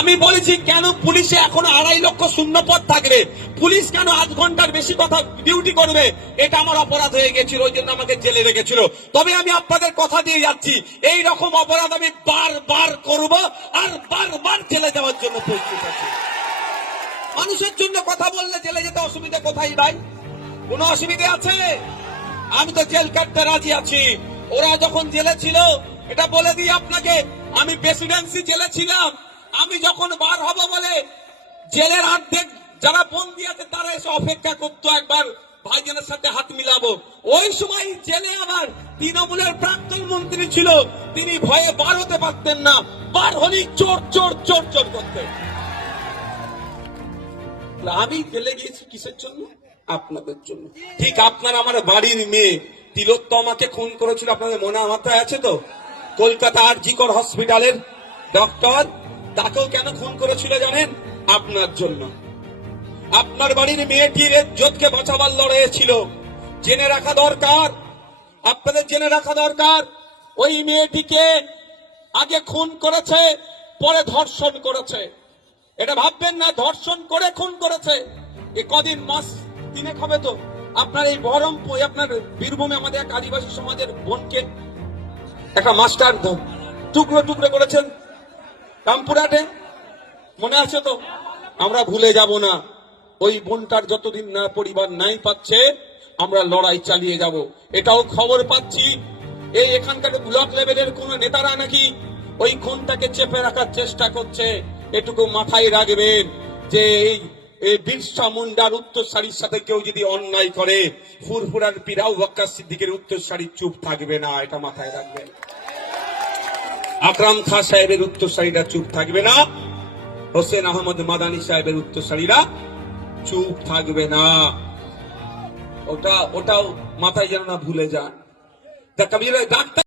আমি বলেছি, কেন পুলিশে এখন আড়াই লক্ষ শূন্য পদ থাকবে? পুলিশ কেন আধ ঘণ্টার বেশি কথা ডিউটি করবে? এটা আমার অপরাধ হয়ে গেছিল, ওই জন্য আমাকে জেলে রেখেছিল। তবে আমি আপনাদের কথা দিয়ে যাচ্ছি, এই রকম অপরাধ আমি বারবার করব আর বারবার জেলে যাওয়ার জন্য প্রস্তুত আছি। মানুষের জন্য কথা বললে জেলে যেতে অসুবিধা কোথায় ভাই? কোনো অসুবিধা আছে? আমি তো জেল কাটতে রাজি আছি। ওরা যখন জেলে ছিল এটা বলে দিই আপনাকে, আমি প্রেসিডেন্সি জেলে ছিলাম। আমি যখন বার হব বলে জেলের অর্ধেক যারা বন্দি আছে, তারা এসে অপেক্ষা করতো একবার, ভাইজানের সাথে হাত মিলাবো। ওই সময় জেলে আবার তৃণমূলের প্রাক্তন মন্ত্রী ছিল, তিনি ভয়ে বার হতে পারতেন না। বার হলেই চোর চোর চোর চোর করতেন আমি ফেলে গিয়েছি কিসের জন্য? আপনাদের জন্য। ঠিক আপনার আমার বাড়ির মেয়ে তিলোত্ত আমাকে খুন করেছিল, আপনাদের মনে মাথায় আছে তো? কলকাতা আর জিকর হসপিটালের ডক্টর, তাকেও কেন খুন করেছিল জানেন? আপনার জন্য। আপনার বাড়ির মেয়েটির ইজ্জতকে বাঁচাবার লড়াই ছিল। জেনে রাখা দরকার, আপনাদের জেনে রাখা দরকার, ওই মেয়েটিকে আগে খুন করেছে, পরে ধর্ষণ করেছে। এটা ভাববেন না, ধর্ষণ করে খুন করেছে। এ কদিন মাস তিনেক খাবে তো। আপনার এই বহরমপুর আপনার বীরভূমে আমাদের এক আদিবাসী সমাজের বোনকে একটা মাস্টার টুকরো টুকরো করেছেন রামপুরহাটে। মনে আছে তো? আমরা ভুলে যাব না। ওই বোনটার যতদিন না পরিবার নাই পাচ্ছে, আমরা লড়াই চালিয়ে যাব। এটাও খবর পাচ্ছি। এই এখানকার ব্লক লেভেলের কোন নেতারা নাকি ওই খুনটাকে চেপে রাখার চেষ্টা করছে? এটুকু মাথায় রাখবেন যে এই এই বিরসা মুন্ডার উত্তরসারির সাথে কেউ যদি অন্যায় করে, ফুরফুরার পিরাউ ওয়াক্কার সিদ্দিকের উত্তরসারি চুপ থাকবে না, এটা মাথায় রাখবেন। আকরাম খান সাহেবের চুপ থাকবে না, হোসেন আহমদ মাদানী সাহেবের উত্তরসারীরা চুপ থাকবে না। ওটা, ওটাও মাথায় যেন না ভুলে যান। ডাক্তার